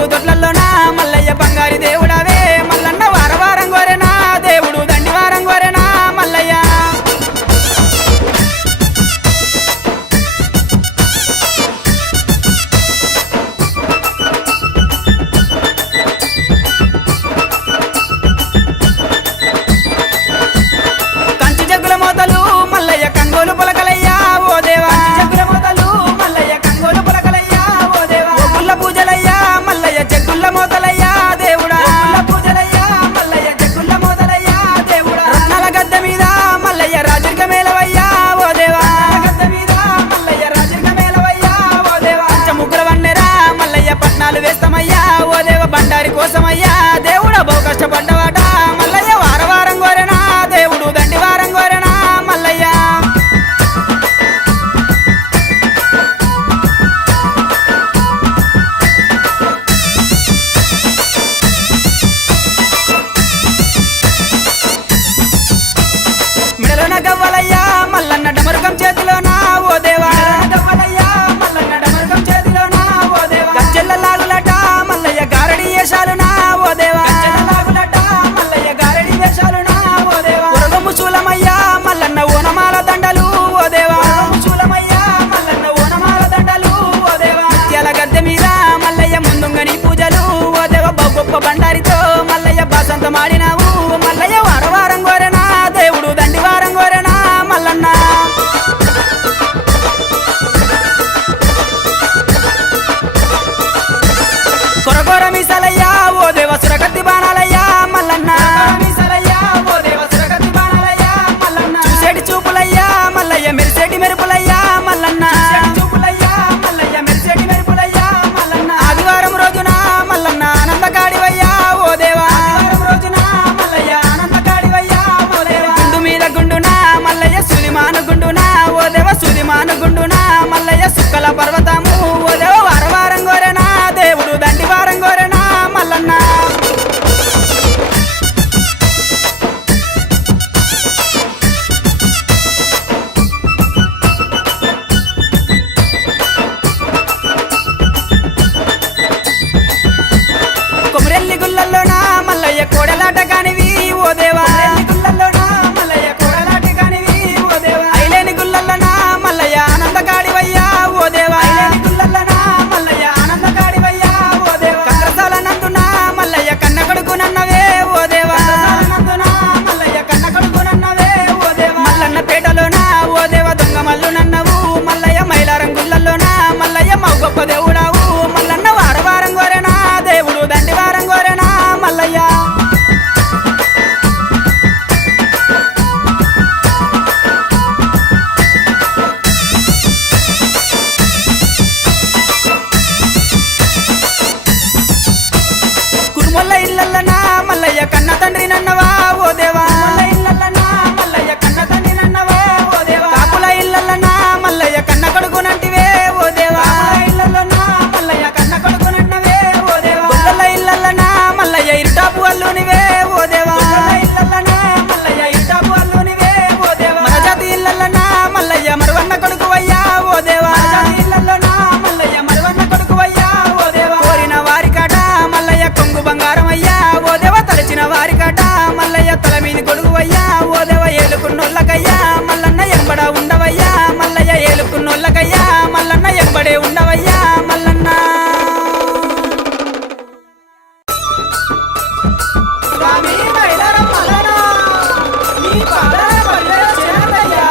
చెరువు దొడ్లల్లోనా మల్లయ్య బంగారి దేవుడవే మల్లన్న వారవారం గోరెనా దేవుడు దండివారం గోరెనా మల్లయ్య కంచి జగ్గుల మోతలు మల్లయ్య కంగోలు పొలకలయ్యా ఓ దేవా జగ్గుల మోతలు మల్లయ్య కంగోలు పొలకలయ్యా ఓ దేవా గుల్ల పూజలయ్యా మల్లయ్య జగ్గుల మోతలయ్యా దేవుడా పూజలయ్యా మల్లయ్య జగ్గుల మోతలయ్యా దేవుడా రత్నాల గద్ద మీద మల్లయ్య రాజరిక మేలవయ్యా ఓ దేవా గద్ద మీద మల్లయ్య రాజరిక మేలవయ్యా ఓ దేవా పంచముగ్గుల వన్నెరా మల్లయ్య పట్నాలు వేస్తామయ్యా ఓ దేవ బండారి కోసమయ్యా దేవుడా బహు కష్టపడ్డవాట మల్లయ్య వారవారం గోరెనా దేవుడు దండివారం గోరెనా మల్లయ్య మెడలోన గవ్వలయ్యా మల్లన్న డమరుకం చేతిలోనా ఓ దేవా గవ్వలయ్యా మల్లన్న డమరుకం చేతిలోనా ఓ దేవా గజ్జెల్ల లాగులట మల్లయ్య గారడి వేషాలునా ఓ దేవా గజ్జెల్ల లాగులట మల్లయ్య గారడి వేషాలునా ఓ దేవా ఉరగము శూలమయ్యా మల్లన్న ఓనమాల దండలు ఓ దేవా ఉరగము శూలమయ్యా మల్లన్న ఓనమాల దండలు ఓ దేవా ముత్యాల గద్దె మీద మల్లయ్య ముందుంగని పూజలు ఓ దేవా బహు గొప్ప బండారితో మల్లయ్య బాసంతం ఆడినావు మల్లయ్య వారవారం గోరెనా దేవుడు దండివారం గోరెనా మల్లన్న కొరకొర మీసలయ్యా ఓ దేవ సురకత్తి బాణాలయ్యా మల్లన్న మీసలయ్యా ఓ దేవ సురకత్తి బాణాలయ్యా మల్లన్న చూసేటి చూపులయ్యా మల్లయ్య మెరిసేటి మెరుపులయ్యా మల్లన్న చూపులయ్యా మల్లయ్య మెరిసేటి మెరుపులయ్యా మల్లన్న ఆదివారం రోజున మల్లన్న ఆనందకాడివయ్యా ఓ దేవా ఆదివారం రోజున మల్లయ్య ఆనందకాడివయ్యా ఓ దేవా గుండు మీద గుండునా మల్లయ్య సుదిమాను గుండునా ఓ దేవ సుదిమాను గుండునా మల్లయ్య సుక్కల పర్వతము ఓ దేవ వారవారం గోరెనా దేవుడు దండివారం గోరెనా మల్లన్న కొమరెల్లి గుల్లల్లోనా మల్లయ్య కోడలాట కానివి ఓ దేవా గుల్లల్లోనా మల్లయ్య కోడలాట కానివి ఓ దేవా ఐలేని గుల్లల్లోనా మల్లయ్య ఆనందకాడివయ్యా ఓ దేవా ఐలేని గుల్లల్లోనా మల్లయ్య ఆనందకాడివయ్యా ఓ దేవా కంద్రసాల నందునా మల్లయ్య కన్న కొడుకునన్నవే ఓ దేవా నందునా మల్లయ్య కన్న కొడుకునన్నవే ఓ దేవా మల్లన్న పేటలోనా ఓ దేవ దొంగ మల్లునన్నవు మల్లయ్య మైలారం గుల్లల్లోనా మల్లయ్య మౌ గొప్ప దేవుడావు మల్లన్న వారవారం గోరెనా దేవుడు దండివారం గోరెనా మల్లయ్య కురుమల్ల ఇల్లల్లనా మల్లయ్య కన్న తండ్రి నన్నవా ఓ దేవా ఇల్లల్లనా మల్లయ్య కన్న తండ్రి నన్నవా ఓ దేవా కాపుల ఇల్లల్లనా మల్లయ్య కన్న కొడుకునంటివే ఓ దేవా ఇల్లల్లనా మల్లయ్య కన్న కొడుకునన్నవే ఓ దేవా గొల్లల ఇల్లల్లనా మల్లయ్య ఇరుటాపు అల్లునివే ఓ దేవా ఇల్లల్లనా మల్లయ్య ఇరుటాపు అల్లునివే ఓ దేవా మరజాతి ఇల్లల్లనా మల్లయ్య మరువన్న కొడుకువయ్యా ఓ దేవా ఇల్లల్లనా మల్లయ్య మరువన్న కొడుకువయ్యా ఓ దేవా కోరిన వారికాట మల్లయ్య కొంగు బంగారం అయ్యా ఓ దేవ తలచిన వారికాట మల్లయ్య తల మీది కొడుకువయ్యా ఓ దేవ ఏలుకున్నోళ్ళకయ్యా మల్లన్న ఎంబడ ఉండవయ్యా మల్లయ్య ఏలుకున్నోళ్ళకయ్యా మల్లన్న ఎంబడే ఉండవయ్యా మల్లన్న స్వామి మైలారం మల్లన్న నీ పాదాల పల్లె చేరదయ్యా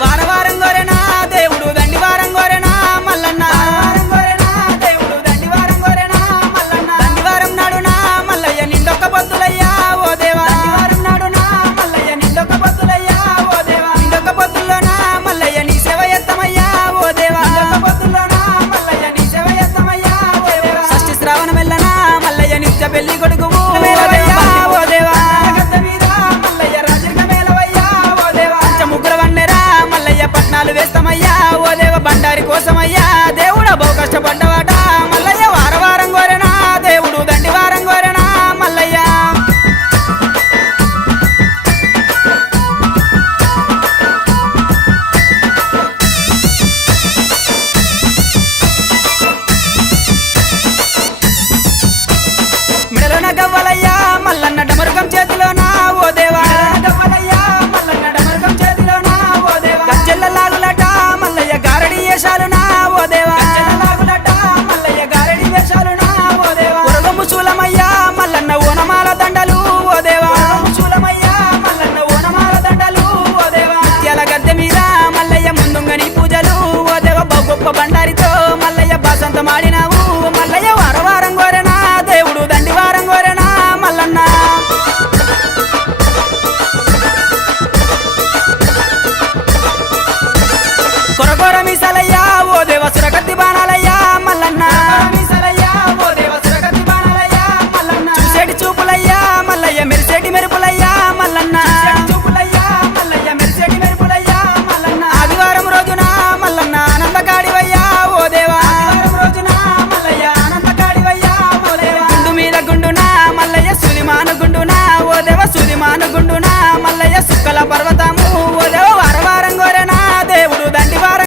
వారవారం గోరెనా దేవుడు దండివారం గోరెనా మల్లన్న వారవారం గోరెనా దేవుడు దండివారం గోరెనా మల్లన్న దండివారం నాడునా మల్లయ్య నిండొక్క పొద్దులయ్యా ఓ దేవా దండివారం నాడునా మల్లయ్య నిండొక్క పొద్దులయ్యా ఓ దేవా నిండొక్క పొద్దుల్లోనా మల్లయ్య నీ సేవ ఎత్తమయ్యా ఓ దేవా నిండొక్క పొద్దుల్లోనా మల్లయ్య నీ సేవ ఎత్తమయ్యా ఓ దేవా షష్ఠి శ్రావణం వెళ్ళనా మల్లయ్య నిత్య పెళ్లి కొడుకు